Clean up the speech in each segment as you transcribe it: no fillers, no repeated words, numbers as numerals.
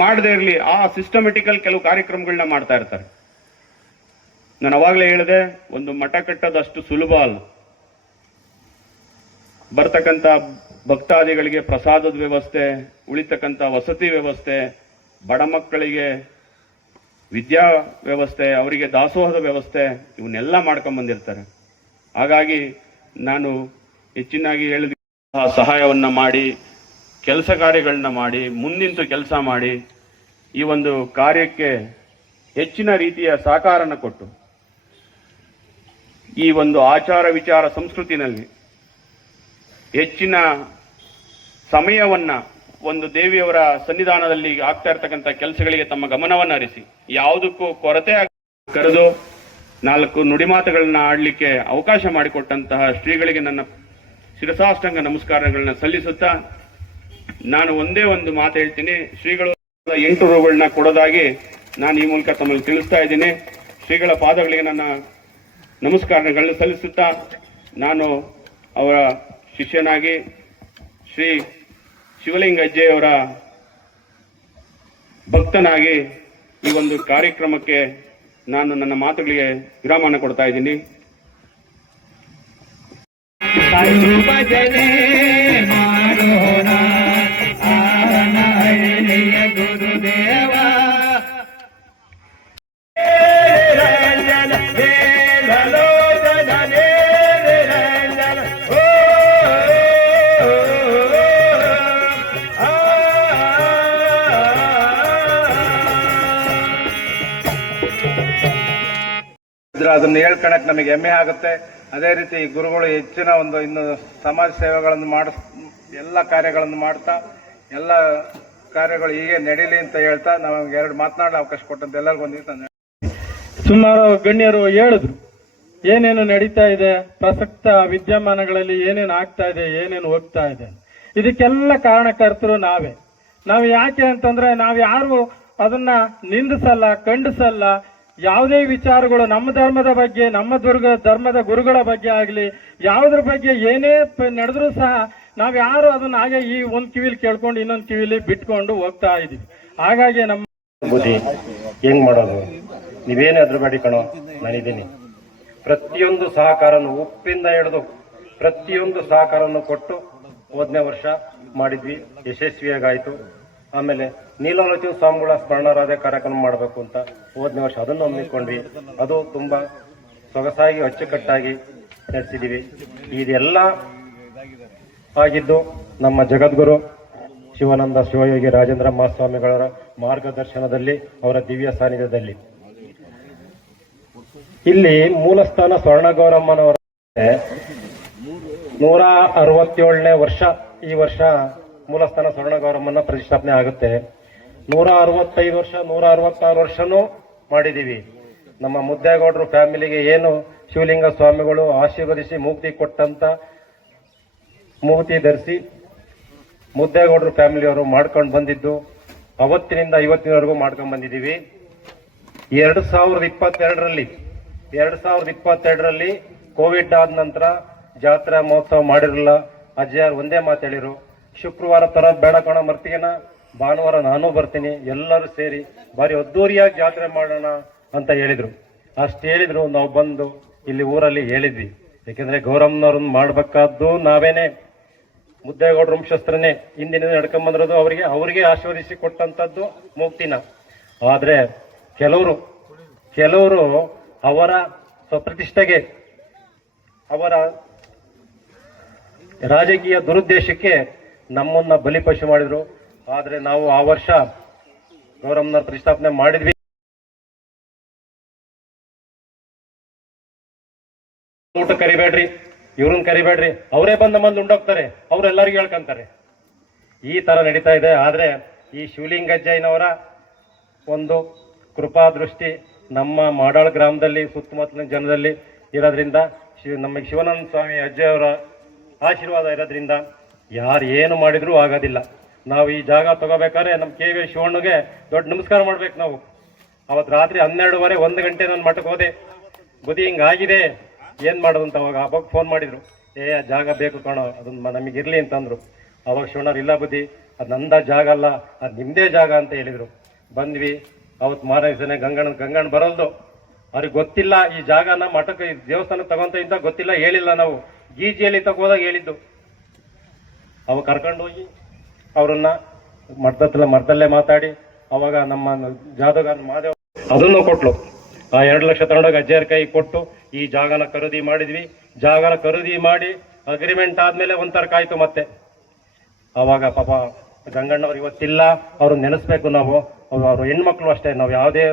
ಮಾಡದೇ ಇರಲಿ ಆ ಸಿಸ್ಟಮೆಟಿಕಲ್ ಕೆಲವು ಕಾರ್ಯಕ್ರಮಗಳನ್ನ ಮಾಡ್ತಾ ಇರ್ತಾರೆ. ನಾನು ಅವಾಗಲೇ ಹೇಳಿದೆ, ಒಂದು ಮಠ ಕಟ್ಟೋದಷ್ಟು ಸುಲಭ ಅಲ್ಲ. ಬರ್ತಕ್ಕಂಥ ಭಕ್ತಾದಿಗಳಿಗೆ ಪ್ರಸಾದದ ವ್ಯವಸ್ಥೆ, ಉಳಿತಕ್ಕಂಥ ವಸತಿ ವ್ಯವಸ್ಥೆ, ಬಡ ಮಕ್ಕಳಿಗೆ ವಿದ್ಯಾ ವ್ಯವಸ್ಥೆ, ಅವರಿಗೆ ದಾಸೋಹದ ವ್ಯವಸ್ಥೆ, ಇವನ್ನೆಲ್ಲ ಮಾಡ್ಕೊಂಡ್ ಬಂದಿರ್ತಾರೆ. ಹಾಗಾಗಿ ನಾನು ಹೆಚ್ಚಿನಾಗಿ ಹೇಳಿದ ಸಹಾಯವನ್ನ ಮಾಡಿ, ಕೆಲಸ ಕಾರ್ಯಗಳನ್ನ ಮಾಡಿ, ಮುಂದಿಂತು ಕೆಲಸ ಮಾಡಿ, ಈ ಒಂದು ಕಾರ್ಯಕ್ಕೆ ಹೆಚ್ಚಿನ ರೀತಿಯ ಸಹಕಾರನ ಕೊಟ್ಟು, ಈ ಒಂದು ಆಚಾರ ವಿಚಾರ ಸಂಸ್ಕೃತಿನಲ್ಲಿ ಹೆಚ್ಚಿನ ಸಮಯವನ್ನ ಒಂದು ದೇವಿಯವರ ಸನ್ನಿಧಾನದಲ್ಲಿ ಆಗ್ತಾ ಇರ್ತಕ್ಕಂಥ ಕೆಲಸಗಳಿಗೆ ತಮ್ಮ ಗಮನವನ್ನು ಹರಿಸಿ, ಯಾವುದಕ್ಕೂ ಕೊರತೆ ಕರೆದು 4 ನುಡಿಮಾತುಗಳನ್ನ ಆಡಲಿಕ್ಕೆ ಅವಕಾಶ ಮಾಡಿಕೊಟ್ಟಂತಹ ಶ್ರೀಗಳಿಗೆ ನನ್ನ ಶಿರಸಾಷ್ಟಾಂಗ ನಮಸ್ಕಾರಗಳನ್ನ ಸಲ್ಲಿಸುತ್ತಾ, ನಾನು ಒಂದೇ ಒಂದು ಮಾತು ಹೇಳ್ತೀನಿ. ಶ್ರೀಗಳು 8 ರೂಗಳನ್ನ ಕೊಡೋದಾಗಿ ನಾನು ಈ ಮೂಲಕ ತಮ್ಮಲ್ಲಿ ತಿಳಿಸ್ತಾ ಇದ್ದೀನಿ. ಶ್ರೀಗಳ ಪಾದಗಳಿಗೆ ನನ್ನ ನಮಸ್ಕಾರಗಳನ್ನ ಸಲ್ಲಿಸುತ್ತಾ, ನಾನು ಅವರ ಶಿಷ್ಯನಾಗಿ ಶ್ರೀ ಶಿವಲಿಂಗ ಅಜ್ಜೆಯವರ ಭಕ್ತನಾಗಿ ಈ ಒಂದು ಕಾರ್ಯಕ್ರಮಕ್ಕೆ ನಾನು ನನ್ನ ಮಾತುಗಳಿಗೆ ವಿರಾಮವನ್ನು ಕೊಡ್ತಾ ಇದ್ದೀನಿ. ಗುರುದೇವ ಅದನ್ನು ಹೇಳ್ಕೊಳಕ್ ನಮಗೆ ಹೆಮ್ಮೆ ಆಗುತ್ತೆ. ಅದೇ ರೀತಿ ಗುರುಗಳು ಹೆಚ್ಚಿನ ಒಂದು ಇನ್ನು ಸಮಾಜ ಸೇವೆಗಳನ್ನು ಎಲ್ಲ ಕಾರ್ಯಗಳನ್ನು ಮಾಡ್ತಾ ಎಲ್ಲ ಕಾರ್ಯಗಳು ಹೀಗೆ ನಡೀಲಿ ಅಂತ ಹೇಳ್ತಾ ನಮಗೆ 2 ಮಾತನಾಡಲು ಅವಕಾಶ ಕೊಟ್ಟಂತ ಎಲ್ಲರಿಗೂ ಒಂದು ಸುಮಾರು ಗಣ್ಯರು ಹೇಳಿದ್ರು ಏನೇನು ನಡೀತಾ ಇದೆ, ಪ್ರಸಕ್ತ ವಿದ್ಯಮಾನಗಳಲ್ಲಿ ಏನೇನು ಆಗ್ತಾ ಇದೆ, ಏನೇನು ಹೋಗ್ತಾ ಇದೆ. ಇದಕ್ಕೆಲ್ಲ ಕಾರಣಕರ್ತರು ನಾವೇ. ನಾವು ಯಾಕೆ ಅಂತಂದ್ರೆ ನಾವು ಯಾರು ಅದನ್ನ ನಿಂದಿಸಲ್ಲ, ಖಂಡಿಸಲ್ಲ. ಯಾವುದೇ ವಿಚಾರಗಳು ನಮ್ಮ ಧರ್ಮದ ಬಗ್ಗೆ, ನಮ್ಮ ಧರ್ಮದ ಗುರುಗಳ ಬಗ್ಗೆ ಆಗಲಿ, ಯಾವುದ್ರ ಬಗ್ಗೆ ಏನೇ ನಡೆದ್ರೂ ಸಹ ನಾವ್ ಯಾರು ಅದನ್ನ ಹಾಗೆ ಈ ಒಂದ್ ಕಿವಿಲಿ ಕೇಳ್ಕೊಂಡು ಇನ್ನೊಂದು ಕಿವಿಲಿ ಬಿಟ್ಕೊಂಡು ಹೋಗ್ತಾ ಇದೀವಿ. ಹಾಗಾಗಿ ನಮ್ಮ ಬುದ್ಧಿ ಹೆಂಗ್ ಮಾಡೋದು, ನೀವೇನೇ ಅದ್ರ ಬೇಡಿ ಕಣೋ, ನಾನಿದ್ದೀನಿ. ಪ್ರತಿಯೊಂದು ಸಹಕಾರನು ಉಪ್ಪಿಂದ ಹಿಡಿದು ಪ್ರತಿಯೊಂದು ಸಹಕಾರವನ್ನು ಕೊಟ್ಟು 5ನೇ ವರ್ಷ ಮಾಡಿದ್ವಿ, ಯಶಸ್ವಿಯಾಗಾಯ್ತು. ಆಮೇಲೆ ನೀಲಾಲೋಚನ ಸ್ವಾಮಿಗಳ ಸ್ಮರಣಾರಾಧನೆ ಕಾರ್ಯಕ್ರಮ ಮಾಡಬೇಕು ಅಂತ 5ನೇ ವರ್ಷ ಅದನ್ನು ಹಮ್ಮಿಕೊಂಡ್ವಿ. ಅದು ತುಂಬಾ ಸೊಗಸಾಗಿ ಅಚ್ಚುಕಟ್ಟಾಗಿ ನಡೆಸಿದೀವಿ. ಇದೆಲ್ಲ ಆಗಿದ್ದು ನಮ್ಮ ಜಗದ್ಗುರು ಶಿವಾನಂದ ಶಿವಯೋಗಿ ರಾಜೇಂದ್ರ ಮಹಾಸ್ವಾಮಿಗಳ ಮಾರ್ಗದರ್ಶನದಲ್ಲಿ, ಅವರ ದಿವ್ಯ ಸಾನ್ನಿಧ್ಯದಲ್ಲಿ. ಇಲ್ಲಿ ಮೂಲಸ್ಥಾನ ಸ್ವರ್ಣಗೌರಮ್ಮನವರ 167ನೇ ವರ್ಷ. ಈ ವರ್ಷ ಮೂಲಸ್ಥಾನ ಸ್ವರ್ಣಗೌರಮ್ಮನ ಪ್ರತಿಷ್ಠಾಪನೆ ಆಗುತ್ತೆ. 165 ವರ್ಷ 166 ವರ್ಷನೂ ಮಾಡಿದೀವಿ. ನಮ್ಮ ಮುದ್ದೇಗೌಡರು ಫ್ಯಾಮಿಲಿಗೆ ಏನು ಶಿವಲಿಂಗ ಸ್ವಾಮಿಗಳು ಆಶೀರ್ವದಿಸಿ ಮೂರ್ತಿ ಕೊಟ್ಟಂತ ಮೂರ್ತಿ ಧರಿಸಿ ಮುದ್ದೇಗೌಡರು ಫ್ಯಾಮಿಲಿಯವರು ಮಾಡ್ಕೊಂಡು ಬಂದಿದ್ದು ಅವತ್ತಿನಿಂದ ಇವತ್ತಿನವರೆಗೂ ಮಾಡ್ಕೊಂಡು ಬಂದಿದ್ದೀವಿ. 2022ರಲ್ಲಿ ಕೋವಿಡ್ ಆದ ನಂತರ ಜಾತ್ರಾ ಮಹೋತ್ಸವ ಮಾಡಿರಲಿಲ್ಲ. ಅಜ್ಜಿಯಾರು ಒಂದೇ ಮಾತು ಹೇಳಿರು, ಶುಕ್ರವಾರ ತರೋದು ಬೇಡ ಕಣ, ಮರ್ತಿಗೆನ ಭಾನುವಾರ ನಾನು ಬರ್ತೀನಿ, ಎಲ್ಲರೂ ಸೇರಿ ಬಾರಿ ಅದ್ದೂರಿಯಾಗಿ ಜಾತ್ರೆ ಮಾಡೋಣ ಅಂತ ಹೇಳಿದ್ರು. ಅಷ್ಟು ಹೇಳಿದ್ರು, ನಾವು ಬಂದು ಇಲ್ಲಿ ಊರಲ್ಲಿ ಹೇಳಿದ್ವಿ. ಯಾಕೆಂದ್ರೆ ಗೌರಮ್ಮನವ್ರನ್ನ ಮಾಡ್ಬೇಕಾದ್ದು ನಾವೇನೆ, ಮುದ್ದೇಗೌಡರ ವಂಶಸ್ಥರನ್ನೇ ಹಿಂದಿನ ನಡ್ಕೊಂಡ್ ಬಂದಿರೋದು, ಅವರಿಗೆ ಆಶೀರ್ವದಿಸಿ ಕೊಟ್ಟಂತದ್ದು ಮುಕ್ತಿನ. ಆದ್ರೆ ಕೆಲವರು ಅವರ ಸ್ವಪ್ರತಿಷ್ಠೆಗೆ, ಅವರ ರಾಜಕೀಯ ದುರುದ್ದೇಶಕ್ಕೆ ನಮ್ಮನ್ನ ಬಲಿಪಶು ಮಾಡಿದ್ರು. ಆದ್ರೆ ನಾವು ಆ ವರ್ಷ ಗೌರಮ್ಮನ ಪ್ರತಿಷ್ಠಾಪನೆ ಮಾಡಿದ್ವಿ. ಊಟ ಕರಿಬೇಡ್ರಿ, ಇವ್ರನ್ನ ಕರಿಬೇಡ್ರಿ, ಅವರೇ ಬಂದು ನಮ್ಮಲ್ಲಿ ಉಂಡೋಗ್ತಾರೆ, ಅವ್ರೆಲ್ಲರಿಗೂ ಹೇಳ್ಕೊಂತಾರೆ. ಈ ತರ ನಡೀತಾ ಇದೆ. ಆದ್ರೆ ಈ ಶಿವಲಿಂಗಜ್ಜಯ್ಯನವರ ಒಂದು ಕೃಪಾ ದೃಷ್ಟಿ ನಮ್ಮ ಮಾಡಾಳ್ ಗ್ರಾಮದಲ್ಲಿ ಸುತ್ತಮುತ್ತಲಿನ ಜನದಲ್ಲಿ ಇರೋದ್ರಿಂದ, ನಮಗೆ ಶಿವಾನಂದ ಸ್ವಾಮಿ ಅಜ್ಜಯವರ ಆಶೀರ್ವಾದ ಇರೋದ್ರಿಂದ ಯಾರು ಏನು ಮಾಡಿದ್ರೂ ಆಗೋದಿಲ್ಲ. ನಾವು ಈ ಜಾಗ ತಗೋಬೇಕಾದ್ರೆ ನಮ್ಮ ಕೆ ವಿ ಶಿವಣ್ಣಗೆ ದೊಡ್ಡ ನಮಸ್ಕಾರ ಮಾಡ್ಬೇಕು ನಾವು. ಅವತ್ತು ರಾತ್ರಿ 12:30 1 ಗಂಟೆ ನಾನು ಮಠಕ್ಕೆ ಹೋದೆ. ಬುದ್ಧಿ ಹಿಂಗಾಗಿದೆ ಏನು ಮಾಡೋದು ಅಂತ ಅವಾಗ ಫೋನ್ ಮಾಡಿದ್ರು. ಆ ಜಾಗ ಬೇಕು ಕಾಣೋ, ಅದನ್ನ ನಮಗಿರ್ಲಿ ಅಂತಂದ್ರು. ಅವಾಗ ಶಿವಣ್ಣವ್ರು ಇಲ್ಲ ಬುದ್ಧಿ, ಅದು ನಂದ ಜಾಗ ಅಲ್ಲ, ಅದು ನಿಮ್ಮದೇ ಜಾಗ ಅಂತ ಹೇಳಿದರು. ಬಂದ್ವಿ. ಅವತ್ತು ಮಾರನೇ ದಿವಸನೇ ಗಂಗಣ್ಣ ಬರಲ್ದು. ಅವ್ರಿಗೆ ಗೊತ್ತಿಲ್ಲ ಈ ಜಾಗನ ಮಠಕ್ಕೆ ಈ ದೇವಸ್ಥಾನಕ್ಕೆ ತಗೊಂತ ಇದ್ದ ಗೊತ್ತಿಲ್ಲ, ಹೇಳಿಲ್ಲ. ನಾವು ಗೀಜಿಯಲ್ಲಿ ತಗೋದಾಗ ಹೇಳಿದ್ದು. ಅವಾಗ ಕರ್ಕೊಂಡು ಹೋಗಿ ಅವರನ್ನ ಮಠದಲ್ಲೇ ಮಾತಾಡಿ ಅವಾಗ ನಮ್ಮ ಜಾದಗಾರ ಮಹಾದೇವ ಅದನ್ನು ಕೊಟ್ಲು. ಆ 2 ಲಕ್ಷ ತಗೊಂಡೋಗಿ ಅಜ್ಜಿಯರ ಕೈ ಕೊಟ್ಟು ಈ ಜಾಗನ ಖರೀದಿ ಮಾಡಿದ್ವಿ. ಜಾಗನ ಖರೀದಿ ಮಾಡಿ ಅಗ್ರಿಮೆಂಟ್ ಆದ್ಮೇಲೆ ಒಂಥರ ಕಾಯ್ತು ಮತ್ತೆ. ಅವಾಗ ಪಾಪ ಗಂಗಣ್ಣವ್ರು ಇವತ್ತಿಲ್ಲ, ಅವ್ರು ನೆನೆಸ್ಬೇಕು ನಾವು. ಅವ್ರ ಹೆಣ್ಮಕ್ಳು ಅಷ್ಟೇ, ನಾವು ಯಾವುದೇ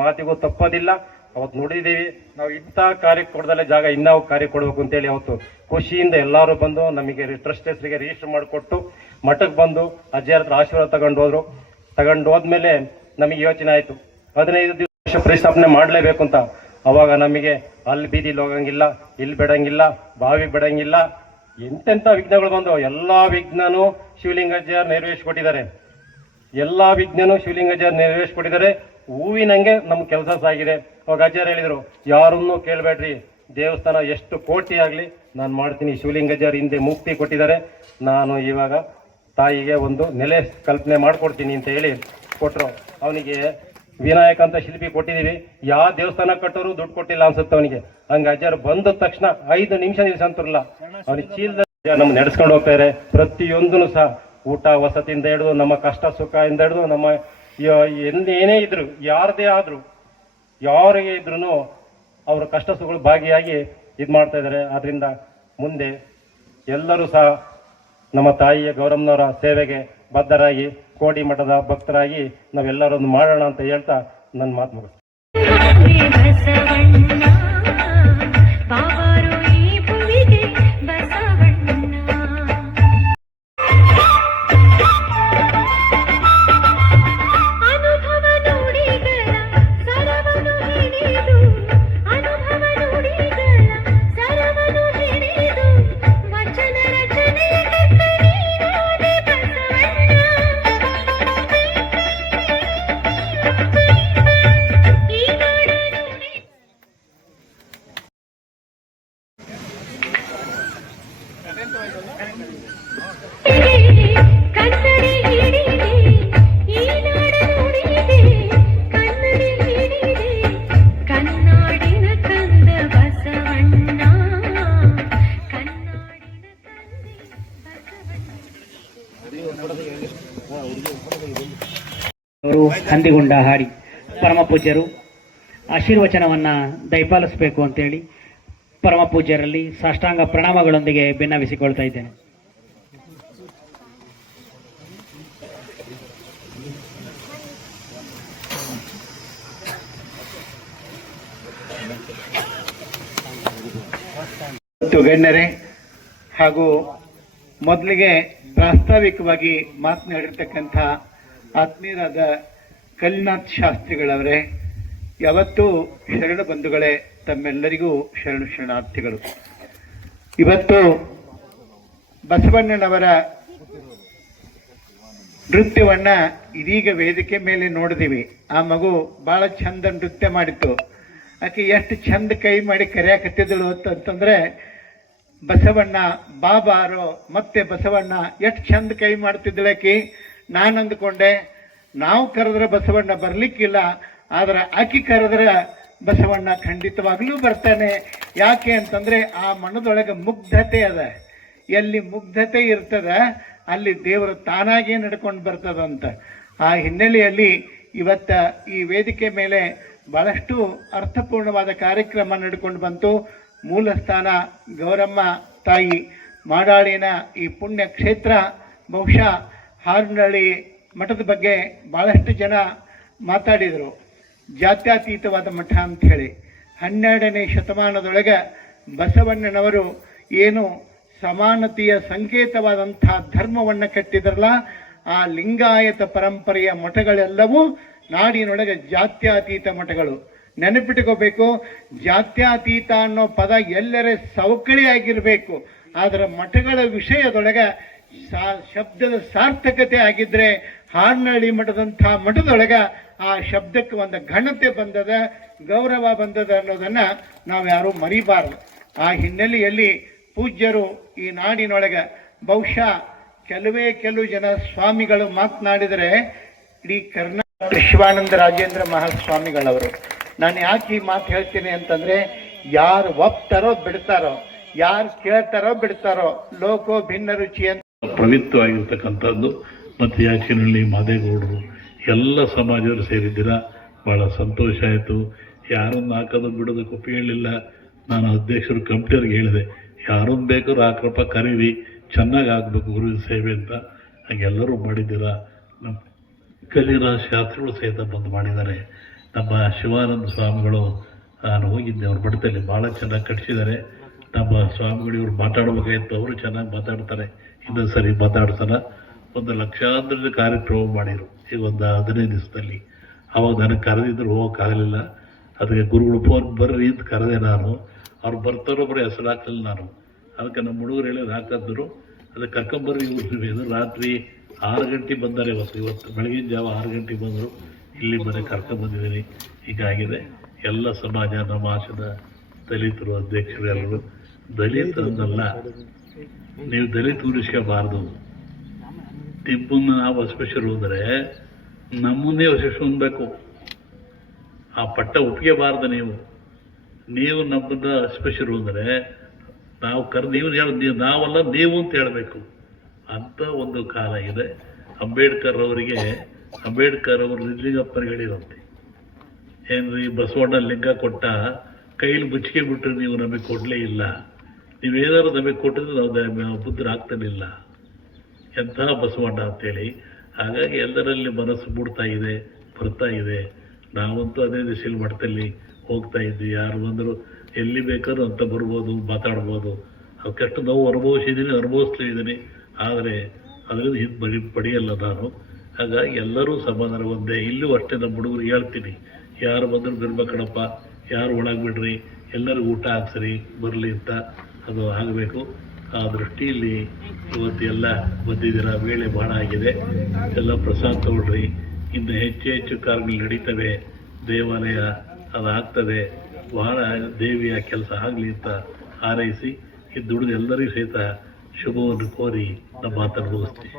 ಮಾತಿಗೂ ತಪ್ಪೋದಿಲ್ಲ. ಅವತ್ತು ನುಡಿದೀವಿ ನಾವು ಇಂಥ ಕಾರ್ಯಕ್ಕೆ ಕೊಡ್ದಲ್ಲೇ ಜಾಗ ಇನ್ನಾವು ಕಾರ್ಯ ಕೊಡ್ಬೇಕು ಅಂತೇಳಿ ಅವತ್ತು ಖುಷಿಯಿಂದ ಎಲ್ಲರೂ ಬಂದು ನಮಗೆ ಟ್ರಸ್ಟ್ ಹೆಸರಿಗೆ ರಿಜಿಸ್ಟರ್ ಮಾಡಿಕೊಟ್ಟು ಮಠಕ್ಕೆ ಬಂದು ಅಜ್ಜಿಯರ ಹತ್ರ ಆಶೀರ್ವಾದ ತಗೊಂಡು ಹೋದ್ಮೇಲೆ ನಮಗೆ ಯೋಚನೆ ಆಯಿತು 15 ದಿವಸ ಪ್ರತಿಷ್ಠಾಪನೆ ಮಾಡಲೇಬೇಕು ಅಂತ. ಅವಾಗ ನಮಗೆ ಅಲ್ಲಿ ಬೀದಿಲಿ ಹೋಗಂಗಿಲ್ಲ, ಇಲ್ಲಿ ಬಿಡಂಗಿಲ್ಲ, ಬಾವಿ ಬಿಡಂಗಿಲ್ಲ, ಎಂತೆಂಥ ವಿಘ್ನಗಳು ಬಂದವು. ಎಲ್ಲ ವಿಘ್ನನೂ ಶಿವಲಿಂಗಜ್ಜಿಯರು ನೆರವೇರಿಸಿಕೊಟ್ಟಿದ್ದಾರೆ. ಹೂವಿನಂಗೆ ನಮ್ಮ ಕೆಲಸ ಸಾಗಿದೆ. ಅವಾಗ ಅಜ್ಜಾರು ಹೇಳಿದರು, ಯಾರನ್ನೂ ಕೇಳಬೇಡ್ರಿ, ದೇವಸ್ಥಾನ ಎಷ್ಟು ಕೋಟಿ ಆಗಲಿ ನಾನು ಮಾಡ್ತೀನಿ. ಶಿವಲಿಂಗಜ್ಜಾರು ಹಿಂದೆ ಮುಕ್ತಿ ಕೊಟ್ಟಿದ್ದಾರೆ, ನಾನು ಇವಾಗ ತಾಯಿಗೆ ಒಂದು ನೆಲೆ ಕಲ್ಪನೆ ಮಾಡಿಕೊಡ್ತೀನಿ ಅಂತ ಹೇಳಿ ಕೊಟ್ಟರು. ಅವನಿಗೆ ವಿನಾಯಕ ಅಂತ ಶಿಲ್ಪಿ ಕೊಟ್ಟಿದ್ದೀವಿ. ಯಾವ ದೇವಸ್ಥಾನ ಕಟ್ಟೋರು ದುಡ್ಡು ಕೊಟ್ಟಿಲ್ಲ ಅನ್ಸುತ್ತೆ ಅವನಿಗೆ. ಹಂಗೆ ಅಜ್ಜಾರು ಬಂದ ತಕ್ಷಣ 5 ನಿಮಿಷ ನಿಲ್ಸಂತಿರಲ್ಲ, ಅವನಿಗೆ ಚೀಲದ ನಮ್ಗೆ ನಡೆಸ್ಕೊಂಡು ಹೋಗ್ತಾರೆ. ಪ್ರತಿಯೊಂದೂ ಸಹ ಊಟ ವಸತಿಯಿಂದ ಹಿಡಿದು ನಮ್ಮ ಕಷ್ಟ ಸುಖ ಇಂದ ಹಿಡಿದು ನಮ್ಮ ಏನೇ ಇದ್ರು, ಯಾರದೇ ಆದ್ರು, ಯಾರಿಗೆ ಇದ್ರು ಅವರ ಕಷ್ಟ ಸುಖಗಳು ಭಾಗಿಯಾಗಿ ಇದು ಮಾಡ್ತಾ ಇದ್ದಾರೆ. ಆದ್ರಿಂದ ಮುಂದೆ ಎಲ್ಲರೂ ಸಹ ನಮ್ಮ ತಾಯಿಯ ಗೌರಮ್ಮನವರ ಸೇವೆಗೆ ಬದ್ಧರಾಗಿ ಕೋಡಿ ಮಠದ ಭಕ್ತರಾಗಿ ನಾವೆಲ್ಲರನ್ನು ಮಾಡೋಣ ಅಂತ ಹೇಳ್ತಾ ನನ್ನ ಮಾತು ಮುಗಿಸ್ತೀನಿ. ಅವರು ಹಂದಿಗುಂಡ ಹಾಡಿ ಪರಮ ಪೂಜ್ಯರು ಆಶೀರ್ವಚನವನ್ನು ದಯಪಾಲಿಸಬೇಕು ಅಂತೇಳಿ ಪರಮ ಪೂಜ್ಯರಲ್ಲಿ ಸಾಷ್ಟಾಂಗ ಪ್ರಣಾಮಗಳೊಂದಿಗೆ ಭಿನ್ನವಿಸಿಕೊಳ್ತಾ ಇದ್ದೇನೆ. ಗಣ್ಯರೇ ಹಾಗೂ ಮೊದಲಿಗೆ ಪ್ರಾಸ್ತಾವಿಕವಾಗಿ ಮಾತನಾಡಿರ್ತಕ್ಕಂಥ ಆತ್ಮೀಯರಾದ ಕಲ್ನಾಥ್ ಶಾಸ್ತ್ರಿಗಳವರೇ, ಯಾವತ್ತೂ ಶರಣ ಬಂಧುಗಳೇ, ತಮ್ಮೆಲ್ಲರಿಗೂ ಶರಣಾರ್ಥಿಗಳು. ಇವತ್ತು ಬಸವಣ್ಣನವರ ನೃತ್ಯವನ್ನ ಇದೀಗ ವೇದಿಕೆ ಮೇಲೆ ನೋಡಿದೀವಿ. ಆ ಮಗು ಬಹಳ ಚಂದ ನೃತ್ಯ ಮಾಡಿತ್ತು. ಆಕೆ ಎಷ್ಟು ಚಂದ ಕೈ ಮಾಡಿ ಕರೆಯಾಕತ್ತಿದ್ದಳು ಅಂತಂದ್ರೆ, ಬಸವಣ್ಣ ಬಾಬಾರೋ ಮತ್ತೆ ಬಸವಣ್ಣ ಎಷ್ಟು ಚಂದ ಕೈ ಮಾಡ್ತಿದ್ದಳಾಕಿ. ನಾನು ಅಂದ್ಕೊಂಡೆ ನಾವು ಕರೆದ್ರೆ ಬಸವಣ್ಣ ಬರ್ಲಿಕ್ಕಿಲ್ಲ, ಆದ್ರೆ ಆಕಿ ಕರೆದ್ರೆ ಬಸವಣ್ಣ ಖಂಡಿತವಾಗ್ಲೂ ಬರ್ತಾನೆ. ಯಾಕೆ ಅಂತಂದ್ರೆ ಆ ಮನದೊಳಗೆ ಮುಗ್ಧತೆ ಅದ. ಎಲ್ಲಿ ಮುಗ್ಧತೆ ಇರ್ತದ ಅಲ್ಲಿ ದೇವರು ತಾನಾಗೇ ನಡ್ಕೊಂಡು ಬರ್ತದಂತ. ಆ ಹಿನ್ನೆಲೆಯಲ್ಲಿ ಇವತ್ತ ಈ ವೇದಿಕೆ ಮೇಲೆ ಬಹಳಷ್ಟು ಅರ್ಥಪೂರ್ಣವಾದ ಕಾರ್ಯಕ್ರಮ ನಡ್ಕೊಂಡು ಬಂತು. ಮೂಲ ಸ್ಥಾನ ಗೌರಮ್ಮ ತಾಯಿ ಮಾಡಾಳಿನ ಈ ಪುಣ್ಯ ಕ್ಷೇತ್ರ. ಬಹುಶಃ ಹಾರನಹಳ್ಳಿ ಮಠದ ಬಗ್ಗೆ ಬಹಳಷ್ಟು ಜನ ಮಾತಾಡಿದರು. ಜಾತ್ಯತೀತವಾದ ಮಠ ಅಂಥೇಳಿ 12ನೇ ಶತಮಾನದೊಳಗೆ ಬಸವಣ್ಣನವರು ಏನು ಸಮಾನತೆಯ ಸಂಕೇತವಾದಂಥ ಧರ್ಮವನ್ನು ಕಟ್ಟಿದ್ರಲ್ಲ, ಆ ಲಿಂಗಾಯತ ಪರಂಪರೆಯ ಮಠಗಳೆಲ್ಲವೂ ನಾಡಿನೊಳಗೆ ಜಾತ್ಯತೀತ ಮಠಗಳು. ನೆನಪಿಟ್ಕೋಬೇಕು, ಜಾತ್ಯತೀತ ಅನ್ನೋ ಪದ ಎಲ್ಲರೇ ಸವಕಳಿ ಆಗಿರಬೇಕು. ಆದರೆ ಮಠಗಳ ವಿಷಯದೊಳಗೆ ಶಬ್ದದ ಸಾರ್ಥಕತೆ ಆಗಿದ್ರೆ ಹಾರ್ನಹಳ್ಳಿ ಮಠದಂಥ ಮಠದೊಳಗ ಆ ಶಬ್ದಕ್ಕೆ ಒಂದು ಘನತೆ ಬಂದದ, ಗೌರವ ಬಂದದ ಅನ್ನೋದನ್ನ ನಾವು ಯಾರೂ ಮರಿಬಾರದು. ಆ ಹಿನ್ನೆಲೆಯಲ್ಲಿ ಪೂಜ್ಯರು ಈ ನಾಡಿನೊಳಗ ಬಹುಶಃ ಕೆಲವು ಜನ ಸ್ವಾಮಿಗಳು ಮಾತನಾಡಿದರೆ ಇಡೀ ಕರ್ನಾಟಕ ಶಿವಾನಂದ ರಾಜೇಂದ್ರ ಮಹಾಸ್ವಾಮಿಗಳವರು. ನಾನು ಯಾಕೆ ಈ ಮಾತು ಹೇಳ್ತೀನಿ ಅಂತಂದ್ರೆ, ಯಾರು ಒಪ್ತಾರೋ ಬಿಡ್ತಾರೋ, ಯಾರು ಕೇಳ್ತಾರೋ ಬಿಡ್ತಾರೋ, ಲೋಕೋ ಭಿನ್ನ ರುಚಿ ಅಂತ ಪವಿತ್ರವಾಗಿರ್ತಕ್ಕಂಥದ್ದು. ಮತ್ತು ಯಾಚಿನಹಳ್ಳಿ ಮಾದೇಗೌಡರು ಎಲ್ಲ ಸಮಾಜದವರು ಸೇರಿದ್ದೀರಾ, ಭಾಳ ಸಂತೋಷ ಆಯಿತು. ಯಾರನ್ನು ಹಾಕೋದು ಬಿಡೋದಕ್ಕೆ ಒಪ್ಪಿರಲಿಲ್ಲ. ನಾನು ಅಧ್ಯಕ್ಷರು ಕಮಿಟಿಯವ್ರಿಗೆ ಹೇಳಿದೆ, ಯಾರನ್ನು ಬೇಕಾದ್ರೂ ಹಾಕ್ರಪ್ಪ, ಕರೀರಿ, ಚೆನ್ನಾಗಿ ಆಗಬೇಕು ಗುರು ಸೇವೆ ಅಂತ. ಹಾಗೆಲ್ಲರೂ ಮಾಡಿದ್ದೀರಾ. ನಮ್ಮ ಕಲಿರ ಶಾಸ್ತ್ರಿಗಳು ಸಹಿತ ಬಂದು ಮಾಡಿದ್ದಾರೆ. ನಮ್ಮ ಶಿವಾನಂದ ಸ್ವಾಮಿಗಳು, ನಾನು ಹೋಗಿದ್ದೆ ಅವ್ರ ಮಠದಲ್ಲಿ, ಭಾಳ ಚೆನ್ನಾಗಿ ಕಟ್ಟಿಸಿದ್ದಾರೆ. ನಮ್ಮ ಸ್ವಾಮಿಗಳು ಇವ್ರು ಮಾತಾಡ್ಬೇಕಾಯ್ತು, ಅವರು ಚೆನ್ನಾಗಿ ಮಾತಾಡ್ತಾರೆ. ಇನ್ನೊಂದು ಸರಿ ಮಾತಾಡ್ತಾರ. ಒಂದು ಲಕ್ಷಾಂತರದ ಕಾರ್ಯಕ್ರಮ ಮಾಡಿದರು ಈಗ ಒಂದು 15 ದಿವಸದಲ್ಲಿ. ಅವಾಗ ನನಗೆ ಕರೆದಿದ್ರು, ಹೋಗೋಕ್ಕಾಗಲಿಲ್ಲ. ಅದಕ್ಕೆ ಗುರುಗಳು ಫೋನ್ ಬರ್ರಿ ಅಂತ ಕರೆದೆ ನಾನು. ಅವ್ರು ಬರ್ತಾರೋ ಬರೀ ಹೆಸರು ಹಾಕಲಿಲ್ಲ ನಾನು. ಅದಕ್ಕೆ ನಮ್ಮ ಹುಡುಗರು ಹೇಳಿದ್ರು ಹಾಕಿದ್ರು. ಅದಕ್ಕೆ ಕರ್ಕೊಂಬರ್ರಿ ಇವ್ರು. ರಾತ್ರಿ 6 ಗಂಟೆಗೆ ಬಂದಾರೆ ಇವತ್ತು ಬೆಳಗಿನ ಜಾವ 6 ಗಂಟೆಗೆ ಬಂದರು. ಇಲ್ಲಿ ಮನೆ ಕರ್ಕೊಂಬಂದಿದ್ದೀನಿ. ಹೀಗಾಗಿದೆ. ಎಲ್ಲ ಸಮಾಜ, ನಮ್ಮ ಆಶದ ದಲಿತರು, ಅಧ್ಯಕ್ಷರು ಎಲ್ಲರೂ. ದಲಿತರನ್ನಲ್ಲ, ನೀವು ದಲಿತ ಉಳಿಸ್ಕೋಬಾರ್ದು. ನಿಮ್ಮನ್ನು ನಾವು ಅಸ್ಪೆಷಲ್ ಹೋದರೆ ನಮ್ಮನ್ನೇ ಹೊಂದಬೇಕು. ಆ ಪಟ್ಟ ಒಪ್ಪಿಗೆಬಾರ್ದು. ನೀವು ನಮ್ಮನ್ನ ಅಸ್ಪೆಷಲ್ ಹೋದರೆ ನಾವು ನೀವು ಹೇಳ, ನಾವಲ್ಲ ನೀವು ಅಂತ ಹೇಳಬೇಕು ಅಂತ ಒಂದು ಕಾಲ ಇದೆ. ಅಂಬೇಡ್ಕರ್ ಅವರು ಲಿಂಗಪ್ಪನಿಗಳಿರಂತೆ, ಏನ್ರಿ ಬಸವಣ್ಣ ಲಿಂಗ ಕೊಟ್ಟ ಕೈಲಿ ಮುಚ್ಚಿಗೆ ಬಿಟ್ಟರೆ ನೀವು ನಮಗೆ ಕೊಡಲೇ ಇಲ್ಲ. ನೀವೇನಾದ್ರು ನಮಗೆ ಕೊಟ್ಟಿದ್ರೆ ನಾವು ಬುದ್ಧರಾಗ್ತಾನಿಲ್ಲ. ಎಂತಹ ಬಸವಣ್ಣ ಅಂತೇಳಿ. ಹಾಗಾಗಿ ಎಲ್ಲರಲ್ಲಿ ಮನಸ್ಸು ಮೂಡ್ತಾ ಇದೆ, ಬರ್ತಾ ಇದೆ. ನಾವಂತೂ ಅದೇ ದಿಶೆಯಲ್ಲಿ ಮಠದಲ್ಲಿ ಹೋಗ್ತಾ ಇದ್ವಿ. ಯಾರು ಬಂದರೂ ಎಲ್ಲಿ ಬೇಕಾದ್ರೂ ಅಂತ ಬರ್ಬೋದು, ಮಾತಾಡ್ಬೋದು. ಅವಕ್ಕಷ್ಟು ನೋವು ಅನುಭವಿಸ್ತಾ ಇದ್ದೀನಿ. ಆದರೆ ಅದರಿಂದ ಹಿಂದೆ ಪಡೆಯಲ್ಲ ನಾನು. ಹಾಗಾಗಿ ಎಲ್ಲರೂ ಸಮಾಧಾನ ಒಂದೇ. ಇಲ್ಲೂ ಅಷ್ಟೇ ನಮ್ಮ ಹುಡುಗರು ಹೇಳ್ತೀನಿ, ಯಾರು ಬಂದರೂ ಬಿಡ್ಬೇಕಣಪ್ಪ, ಯಾರು ಒಳಗೆ ಬಿಡ್ರಿ, ಎಲ್ಲರಿಗೂ ಊಟ ಹಾಕ್ಸ್ರಿ ಬರಲಿ ಅಂತ. ಅದು ಆಗಬೇಕು. ಆ ದೃಷ್ಟಿಯಲ್ಲಿ ಇವತ್ತು ಎಲ್ಲ ಬಂದಿದ್ದೀರ. ವೇಳೆ ಭಾಳ ಆಗಿದೆ. ಎಲ್ಲ ಪ್ರಸಾದ ತಗೊಳ್ರಿ. ಇನ್ನು ಹೆಚ್ಚು ಕಾರ್ಯಗಳು ನಡೀತವೆ. ದೇವಾಲಯ ಅದಾಗ್ತದೆ. ಬಹಳ ದೇವಿಯ ಕೆಲಸ ಆಗಲಿ ಅಂತ ಹಾರೈಸಿ, ಇದು ದುಡಿದು ಎಲ್ಲರಿಗೂ ಸಹಿತ ಶುಭವನ್ನು ಕೋರಿ ನಮ್ಮ ಮಾತನ್ನು ಮುಗಿಸ್ತೀವಿ.